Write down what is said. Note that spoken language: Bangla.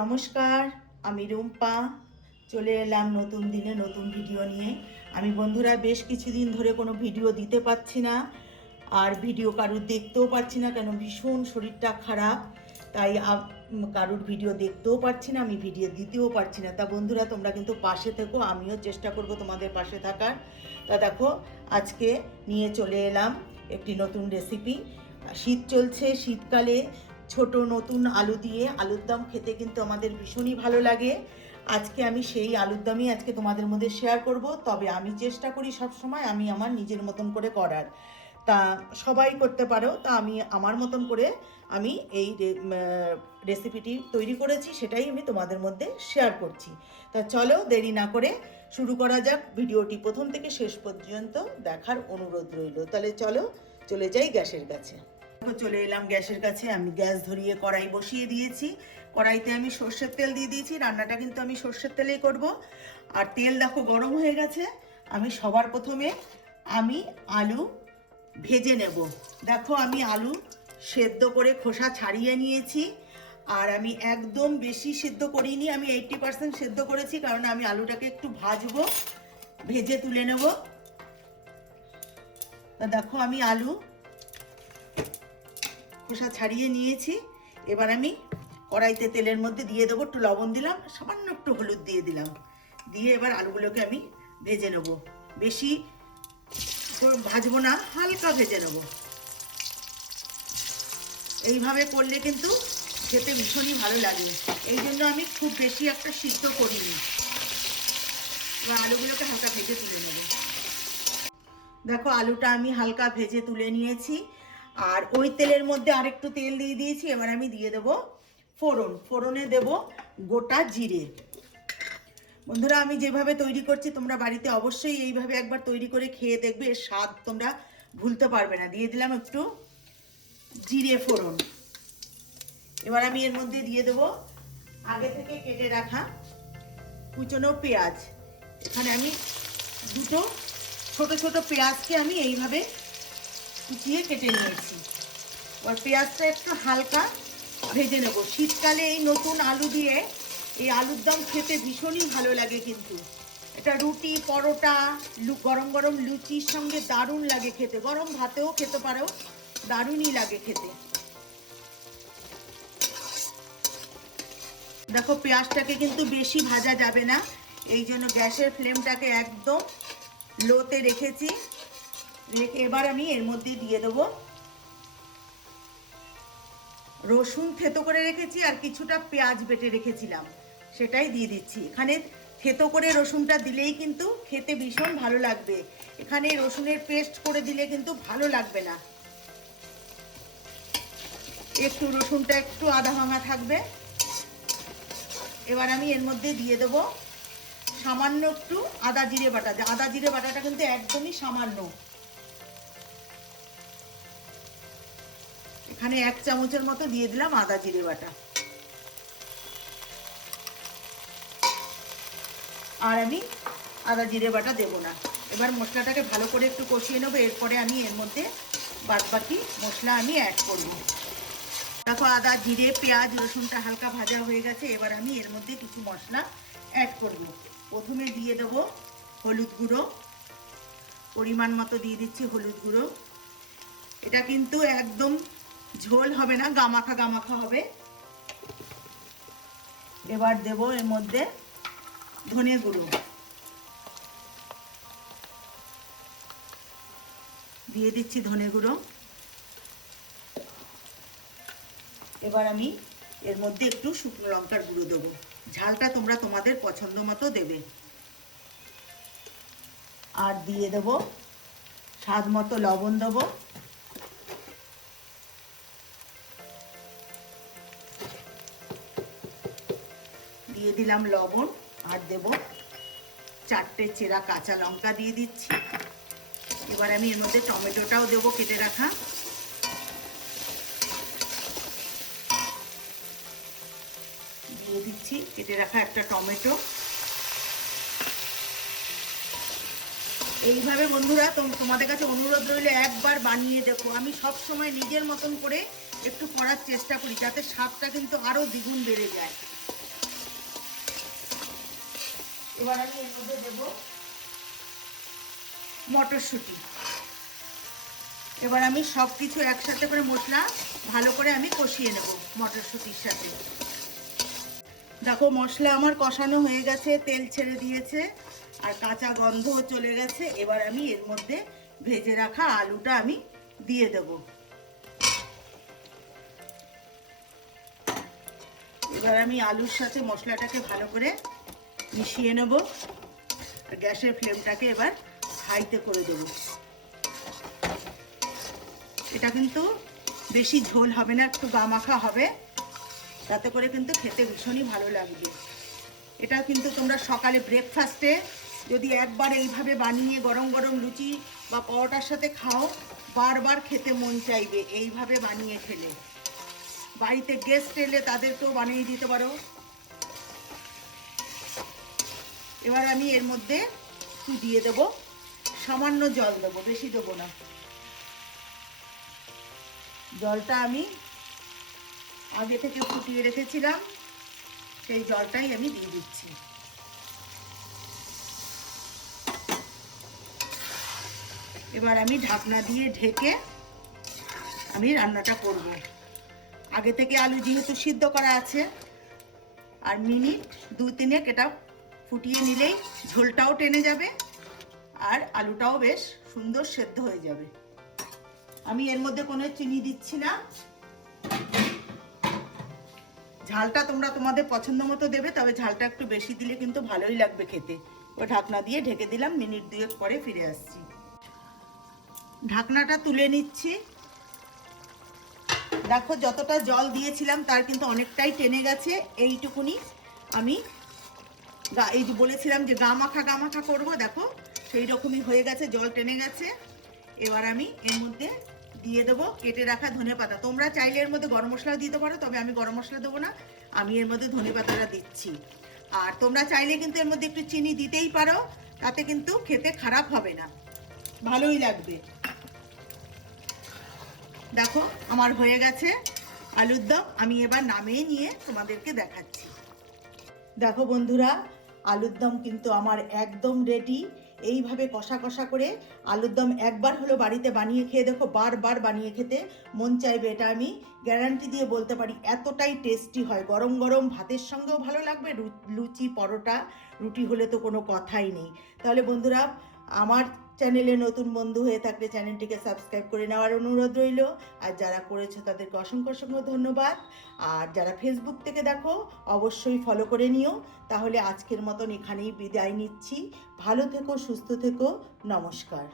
নমস্কার, আমি রুম্পা। চলে এলাম নতুন দিনে নতুন ভিডিও নিয়ে। আমি বন্ধুরা বেশ কিছুদিন ধরে কোনো ভিডিও দিতে পারছি না, আর ভিডিও কারুর দেখতেও পাচ্ছি না, কেন ভীষণ শরীরটা খারাপ। তাই কারুর ভিডিও দেখতেও পাচ্ছি না, আমি ভিডিও দিতেও পারছি না। তা বন্ধুরা তোমরা কিন্তু পাশে থেকো, আমিও চেষ্টা করব তোমাদের পাশে থাকার। তা দেখো, আজকে নিয়ে চলে এলাম একটি নতুন রেসিপি। শীত চলছে, শীতকালে ছোট নতুন আলু দিয়ে আলুর দম খেতে কিন্তু আমাদের ভীষণই ভালো লাগে। আজকে আমি সেই আলুর দমই আজকে তোমাদের মধ্যে শেয়ার করব। তবে আমি চেষ্টা করি সবসময় আমি আমার নিজের মতন করে করার। তা সবাই করতে পারো, তা আমি আমার মতন করে আমি এই রেসিপিটি তৈরি করেছি, সেটাই আমি তোমাদের মধ্যে শেয়ার করছি। তা চলো দেরি না করে শুরু করা যাক। ভিডিওটি প্রথম থেকে শেষ পর্যন্ত দেখার অনুরোধ রইল। তাহলে চলো চলে যাই গ্যাসের কাছে। চলে এলাম গ্যাসের কাছে। আমি গ্যাস ধরিয়ে কড়াই বসিয়ে দিয়েছি। কড়াইতে আমি সর্ষের তেল দিয়ে দিয়েছি। রান্নাটা কিন্তু আমি সর্ষের তেলেই করব। আর তেল দেখো গরম হয়ে গেছে। আমি সবার প্রথমে আলু ভেজে নেব। দেখো আমি আলু সেদ্ধ করে খোসা ছাড়িয়ে নিয়েছি। আর আমি একদম বেশি সেদ্ধ করিনি, আমি 80% সেদ্ধ করেছি, কারণ আমি আলুটাকে একটু ভাজবো, ভেজে তুলে নেব। তা দেখো আমি আলু খোসা ছাড়িয়ে নিয়েছি। এবার আমি কড়াইতে তেলের মধ্যে দিয়ে দেবো, একটু লবণ দিলাম, সামান্য একটু হলুদ দিয়ে দিলাম, দিয়ে এবার আলুগুলোকে আমি ভেজে নেব। বেশি ভাজবো না, হালকা ভেজে নেব। এইভাবে করলে কিন্তু খেতে ভীষণই ভালো লাগে, এই জন্য আমি খুব বেশি একটা সিদ্ধ করিনি। এবার আলুগুলোকে হালকা ভেজে তুলে নেব। দেখো আলুটা আমি হালকা ভেজে তুলে নিয়েছি। আর ওই তেলের মধ্যে আরেকটু তেল দিয়ে দিয়েছি। এবার আমি দিয়ে দেবো ফোড়ন। ফোড়নে দেব গোটা জিরে। বন্ধুরা আমি যেভাবে তৈরি করছি তোমরা বাড়িতে অবশ্যই এইভাবে একবার তৈরি করে খেয়ে দেখবে, এর স্বাদ তোমরা ভুলতে পারবে না। দিয়ে দিলাম একটু জিরে ফোড়ন। এবার আমি এর মধ্যে দিয়ে দেবো আগে থেকে কেটে রাখা কুচনো পেঁয়াজ। এখানে আমি দুটো ছোট ছোট পেঁয়াজকে আমি এইভাবে কুচিয়ে কেটে নিয়েছি। এবার পেঁয়াজটা একটু হালকা ভেজে নেব। শীতকালে এই নতুন আলু দিয়ে এই আলুর দম খেতে ভীষণই ভালো লাগে, কিন্তু এটা রুটি, পরোটা, গরম গরম লুচির সঙ্গে দারুণ লাগে খেতে। গরম ভাতেও খেতে পারো, দারুণই লাগে খেতে। দেখো পেঁয়াজটাকে কিন্তু বেশি ভাজা যাবে না, এই জন্য গ্যাসের ফ্লেমটাকে একদম লোতে রেখেছি। রেখে এবার আমি এর মধ্যে দিয়ে দেবো রসুন থেতো করে রেখেছি, আর কিছুটা পেঁয়াজ বেটে রেখেছিলাম, সেটাই দিয়ে দিচ্ছি। এখানে থেতো করে রসুনটা দিলেই কিন্তু খেতে ভীষণ ভালো লাগবে। এখানে রসুনের পেস্ট করে দিলে কিন্তু ভালো লাগবে না। একটু রসুনটা একটু আধা ভাঙা থাকবে। এবার আমি এর মধ্যে দিয়ে দেবো সামান্য একটু আদা জিরে বাটা। আদা জিরে বাটাটা কিন্তু একদমই সামান্য, এখানে 1 চামচের মতো দিয়ে দিলাম আদা জিরে বাটা। আর আমি আদা জিরে বাটা দেবো না। এবার মশলাটাকে ভালো করে একটু কষিয়ে নেবো। এরপরে আমি এর মধ্যে বাদবাকি মশলা আমি অ্যাড করব। দেখো আদা জিরে পেঁয়াজ রসুনটা হালকা ভাজা হয়ে গেছে। এবার আমি এর মধ্যে কিছু মশলা অ্যাড করব। প্রথমে দিয়ে দেবো হলুদ গুঁড়ো, পরিমাণ মতো দিয়ে দিচ্ছি হলুদ গুঁড়ো। এটা কিন্তু একদম ঝোল হবে না, গামাখা গামাখা হবে। এবার দেব এর মধ্যে ধনে গুঁড়ো, দিয়ে দিচ্ছি ধনে গুঁড়ো। এবার আমি এর মধ্যে একটু শুকনো লঙ্কার গুঁড়ো দেবো। ঝালটা তোমরা তোমাদের পছন্দ মতো দেবে। আর দিয়ে দেবো স্বাদ মতো লবণ দেবো। দিয়ে দিলাম লবণ। আর দেব 4টে চেরা কাঁচা লঙ্কা দিয়ে দিচ্ছি। এবার আমি এর মধ্যে টমেটোটাও দেবো কেটে রাখা। দিয়ে দিচ্ছি কেটে রাখা একটা টমেটো। এইভাবে বন্ধুরা তোমাদের কাছে অনুরোধ রইলে একবার বানিয়ে দেখো। আমি সব সময় নিজের মতন করে একটু করার চেষ্টা করি, যাতে স্বাদটা কিন্তু আরও দ্বিগুণ বেড়ে যায়। এবার আমি এর মধ্যে দেব মটরশুঁটি। এবার আমি সব কিছু একসাথে করে মশলা ভালো করে আমি কষিয়ে নেব মটরশুঁটির সাথে। দেখো মশলা আমার কষানো হয়ে গেছে, তেল ছেড়ে দিয়েছে আর কাঁচা গন্ধও চলে গেছে। এবার আমি এর মধ্যে ভেজে রাখা আলুটা আমি দিয়ে দেব। এবার আমি আলুর সাথে মশলাটাকে ভালো করে মিশিয়ে নেব আর গ্যাসের ফ্লেমটাকে এবার হাইতে করে দেব। এটা কিন্তু বেশি ঝোল হবে না, একটু গামাখা হবে, তাতে করে কিন্তু খেতে ভীষণই ভালো লাগবে। এটা কিন্তু তোমরা সকালে ব্রেকফাস্টে যদি একবার এইভাবে বানিয়ে গরম গরম লুচি বা পরোটার সাথে খাও, বারবার খেতে মন চাইবে এইভাবে বানিয়ে খেলে। বাড়িতে গেস্ট এলে তাদেরকেও বানিয়ে দিতে পারো। এবার আমি এর মধ্যে একটু দিয়ে দেবো, সামান্য জল দেবো, বেশি দেবো না। জলটা আমি আগে থেকে ফুটিয়ে রেখেছিলাম, সেই জলটাই আমি দিয়ে দিচ্ছি। এবার আমি ঢাকনা দিয়ে ঢেকে আমি রান্নাটা করব। আগে থেকে আলু যেহেতু সিদ্ধ করা আছে, আর মিনিট 2-3 এটা ফুটিয়ে নিলেই ঝোলটাও টেনে যাবে আর আলুটাও বেশ সুন্দর সেদ্ধ হয়ে যাবে। আমি এর মধ্যে কোনো চিনি দিচ্ছি না। ঝালটা তোমরা তোমাদের পছন্দ মতো দেবে, তবে ঝালটা একটু বেশি দিলে কিন্তু ভালোই লাগবে খেতে। ও ঢাকনা দিয়ে ঢেকে দিলাম, মিনিট 2 পরে ফিরে আসছি। ঢাকনাটা তুলে নিচ্ছি। দেখো যতটা জল দিয়েছিলাম তার কিন্তু অনেকটাই টেনে গেছে। এইটুকুনি আমি এই যে বলেছিলাম যে গা মাখা করবো, দেখো সেই রকমই হয়ে গেছে, জল টেনে গেছে। এবার আমি এর মধ্যে দিয়ে দেবো কেটে রাখা ধনেপাতা। তোমরা চাইলে এর মধ্যে গরম মশলাও দিতে পারো, তবে আমি গরম মশলা দেবো না, আমি এর মধ্যে ধনেপাতাটা দিচ্ছি। আর তোমরা চাইলে কিন্তু এর মধ্যে একটু চিনি দিতেই পারো, তাতে কিন্তু খেতে খারাপ হবে না, ভালোই লাগবে। দেখো আমার হয়ে গেছে আলুর দম। আমি এবার নামিয়ে নিয়ে তোমাদেরকে দেখাচ্ছি। দেখো বন্ধুরা, আলুর দম কিন্তু আমার একদম রেডি। এইভাবে কষা কষা করে আলুর দম একবার হলো বাড়িতে বানিয়ে খেয়ে দেখো, বারবার বানিয়ে খেতে মন চাইবে। এটা আমি গ্যারান্টি দিয়ে বলতে পারি, এতটাই টেস্টি হয়। গরম গরম ভাতের সঙ্গেও ভালো লাগবে, লুচি পরোটা রুটি হলে তো কোনো কথাই নেই। তাহলে বন্ধুরা, আমার চ্যানেলে নতুন বন্ধু হয়ে থাকলে চ্যানেলটিকে সাবস্ক্রাইব করে নেওয়ার অনুরোধ রইল। আর যারা করেছো তাদেরকে অসংখ্য অসংখ্য ধন্যবাদ। আর যারা ফেসবুক থেকে দেখো অবশ্যই ফলো করে নিও। তাহলে আজকের মতন এখানেই বিদায় নিচ্ছি। ভালো থেকো, সুস্থ থেকো, নমস্কার।